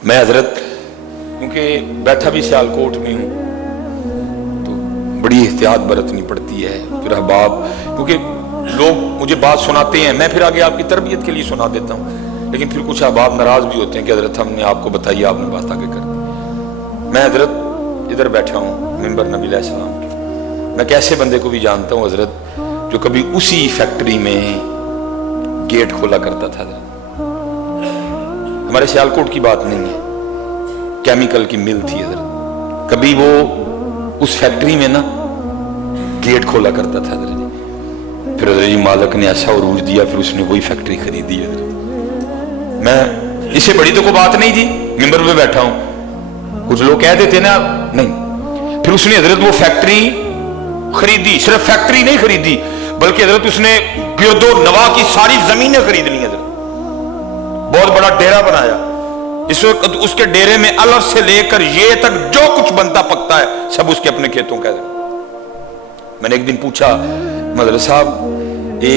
मैं हजरत क्योंकि बैठा भी सियालकोट में हूँ तो बड़ी एहतियात बरतनी पड़ती है। फिर अहबाब क्योंकि लोग मुझे बात सुनाते हैं, मैं फिर आगे आपकी तरबियत के लिए सुना देता हूँ, लेकिन फिर कुछ अहबाब नाराज भी होते हैं कि हजरत हमने आपको बताइए, आपने बात आगे कर दी। मैं हजरत इधर बैठा हूँ मिंबर नबी अलैहिस्सलाम की, मैं कैसे बंदे को भी जानता हूँ हजरत जो कभी उसी फैक्ट्री में गेट खोला करता था। हमारे सियालकोट की बात नहीं है, केमिकल की मिल थी हजरत, कभी वो उस फैक्ट्री में ना गेट खोला करता था हजरत। फिर हजरत जी मालिक ने ऐसा उरूज दिया, फिर उसने वही फैक्ट्री खरीदी हजरत। मैं इससे बड़ी तो कोई बात नहीं जी, मिंबर पे बैठा हूं, कुछ लोग कह देते ना नहीं, फिर उसने हजरत वो फैक्ट्री खरीदी। सिर्फ फैक्ट्री नहीं खरीदी बल्कि हजरत उसने गिरदो नवा की सारी जमीनें खरीद ली हजरत, बहुत बड़ा डेरा बनाया। इस वक्त उसके डेरे में अलग से लेकर ये तक जो कुछ बनता पकता है सब उसके अपने खेतों का है। मैंने एक दिन पूछा मदर साहब ये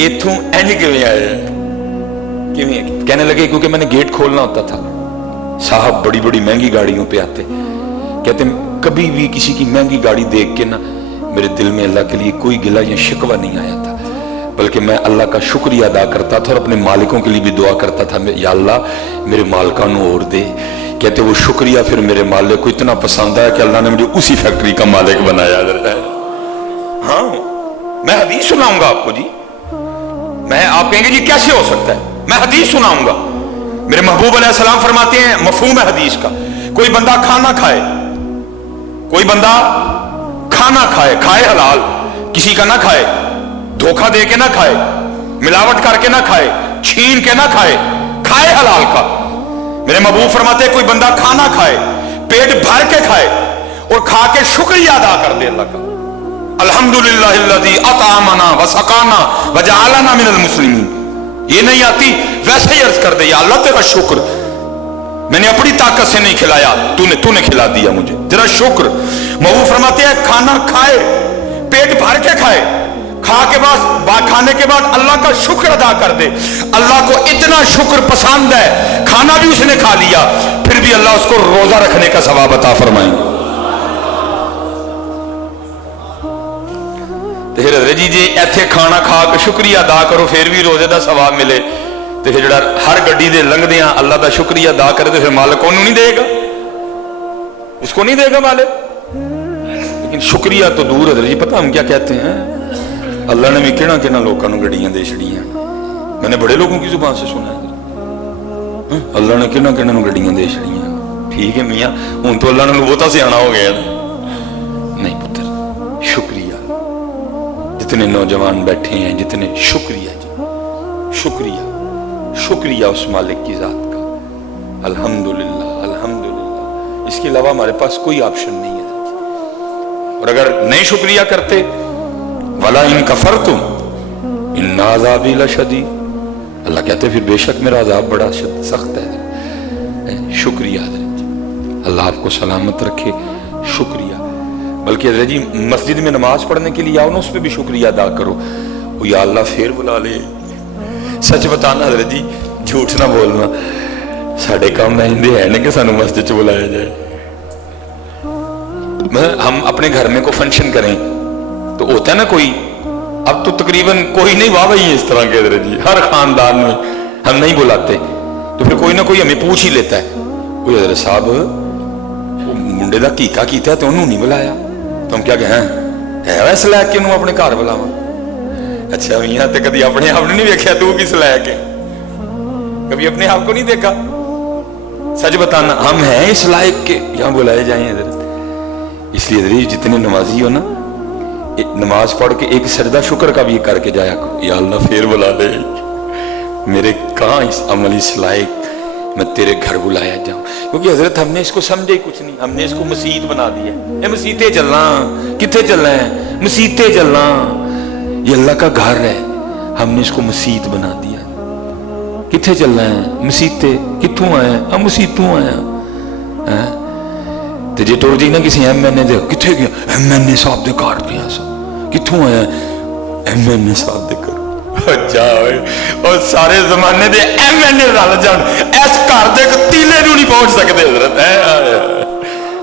इथों एंज किवें आए, किवें? कहने लगे क्योंकि मैंने गेट खोलना होता था। साहब बड़ी बड़ी महंगी गाड़ियों पे आते, कहते कभी भी किसी की महंगी गाड़ी देख के ना मेरे दिल में अल्लाह के लिए कोई गिला या शिकवा नहीं आया था, बल्कि मैं अल्लाह का शुक्रिया अदा करता था और अपने मालिकों के लिए भी दुआ करता था, या अल्लाह मेरे मालिका नू और दे। कहते वो शुक्रिया फिर मेरे मालिक को इतना पसंद आया कि अल्लाह ने मुझे उसी फैक्ट्री का मालिक बनाया। हाँ मैं हदीस सुनाऊंगा आपको जी, मैं आप कहेंगे जी कैसे हो सकता है, मैं हदीस सुनाऊंगा। मेरे महबूब अलैहिस्सलाम फरमाते हैं मफहूम है हदीस का, कोई बंदा खाना खाए, कोई बंदा खाना खाए, खाए हलाल, किसी का ना खाए, धोखा दे के ना खाए, मिलावट करके ना खाए, छीन के ना खाए, खाए हलाल का। मेरे महबूब फरमाते हैं कोई बंदा खाना खाए, पेट भर के खाए और खा के शुक्रिया अदा कर दे अल्लाह का, अल्हम्दुलिल्लाहिल्लज़ी अतअमना व सकाना व जअलना मिनल मुस्लिमीन। ये नहीं आती वैसे ही अर्ज कर दे या अल्लाह तेरा शुक्र, मैंने अपनी ताकत से नहीं खिलाया, तूने खिला दिया मुझे, तेरा शुक्र। महबूब फरमाते हैं खाना खाए, पेट भर के खाए, खाने के बाद अल्लाह का शुक्र अदा कर दे। अल्लाह को इतना शुक्र पसंद है, खाना भी उसने खा लिया, फिर भी अल्लाह उसको रोजा रखने का सवाब अता फरमाएंगे। जी जे इत्थे खाना खा के शुक्रिया अदा करो फिर भी रोजे का सवाब मिले, तो फिर जड़ा हर गड्डी दे लंघदे अल्लाह का शुक्रिया अदा करे तो फिर मालिक उन्होंने नहीं देगा, उसको नहीं देगा मालिक। लेकिन शुक्रिया तो दूर है जी, पता हम क्या कहते हैं, अल्लाह ने भी किना लोगों को गड्डियां दे छड़ियां। मैंने बड़े लोगों की जुबान से सुना है अल्लाह ने किना गड्डियां दे छड़ियां। ठीक है मियाँ, हूं तो अल्लाह ने बहुता सियाना हो गया। नहीं पुत्र, शुक्रिया। जितने नौजवान बैठे हैं, जितने शुक्रिया जी, शुक्रिया, शुक्रिया उस मालिक की जात का, अल्हम्दुलिल्लाह अल्हम्दुलिल्लाह। इसके अलावा हमारे पास कोई ऑप्शन नहीं है। और अगर नहीं शुक्रिया करते, वला इन कफरतुम इन्ना अज़ाबी लशदीद, अल्लाह कहते फिर बेशक मेरा अज़ाब बड़ा सख्त है। शुक्रिया अल्लाह आपको सलामत रखे, शुक्रिया। बल्कि हज़रत जी मस्जिद में नमाज पढ़ने के लिए आओ ना, उस पर भी शुक्रिया अदा करो, वो या अल्लाह फिर बुला ले। सच बताना हज़रत जी, झूठ ना बोलना, साढ़े काम इन्हें है ना कि सानू मस्जिद च बुलाया जाए। हम अपने घर में कोई फंक्शन करें तो होता है ना कोई, अब तो तकरीबन कोई नहीं वाह भाई इस तरह के हज़रत जी, हर खानदान में हम नहीं बुलाते, तो फिर कोई ना कोई हमें पूछ ही लेता है, कोई हज़रत साहब वो मुंडे का कीका कीता तो उन्होंने नहीं बुलाया, तो हम क्या कहें है वैसे लैक के अपने घर बुलावा। अच्छा मियाँ तो कभी अपने आप ने नहीं देखा, तू किस लैक है, कभी अपने आप को नहीं देखा। सच बताना हम हैं इस लायक के यहाँ बुलाए जाए हज़रत। इसलिए हज़रत जितने नमाजी हो ना, नमाज पढ़ के एक सजदा शुक्र का भी करके जाया करो, या अल्लाह फिर बुला ले, मेरे कहाँ इस अमल इस लायक मैं तेरे घर बुलाया जाऊं। क्योंकि हजरत हमने इसको समझे ही कुछ नहीं, हमने इसको मसीत बना दिया। ये मसीते चलना, कितने चलना है, मसीते चलना, ये अल्लाह का घर है, हमने इसको मसीत बना दिया। कितने चलना है, मसीते कितों आए, हम मसीतों आए हैं। तो जे टोर जी ना किसी MNA दे कितने गया, MNA साहब दे घर गया, कितों आया, MNA साहब दे घर। जाओ और सारे जमाने दे MNA रल जान इस घर दे तीले नूं नहीं पहुंच सकते हजरत है।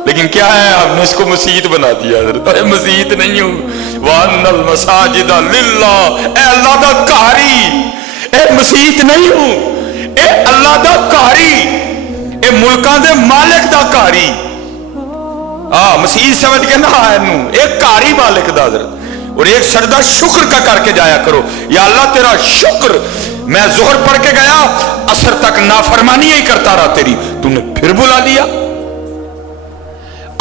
लेकिन क्या है, हमने इसको मस्जिद बना दिया हजरत। मस्जिद नहीं हूं, वान्नल मसाजिद लिल्लाह, ए अल्लाह दा कारी, ए मस्जिद नहीं हूं, ए अल्लाह दा कारी, ए मुल्कां दे मालिक दा कारी। मस्जिद समझ के ना इनू, एक कारी मालिक दा हजरत। और एक सजदा शुक्र का करके जाया करो, या अल्लाह तेरा शुक्र, मैं जोहर पढ़ के गया, असर तक नाफरमानी ही करता रहा तेरी, तूने फिर बुला लिया।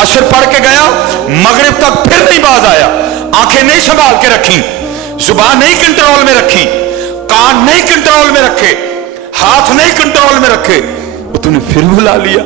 असर पढ़ के गया, मगरिब तक फिर नहीं बाज आया, आंखें नहीं संभाल के रखी, जुबान नहीं कंट्रोल में रखी, कान नहीं कंट्रोल में रखे, हाथ नहीं कंट्रोल में रखे, तूने फिर बुला लिया।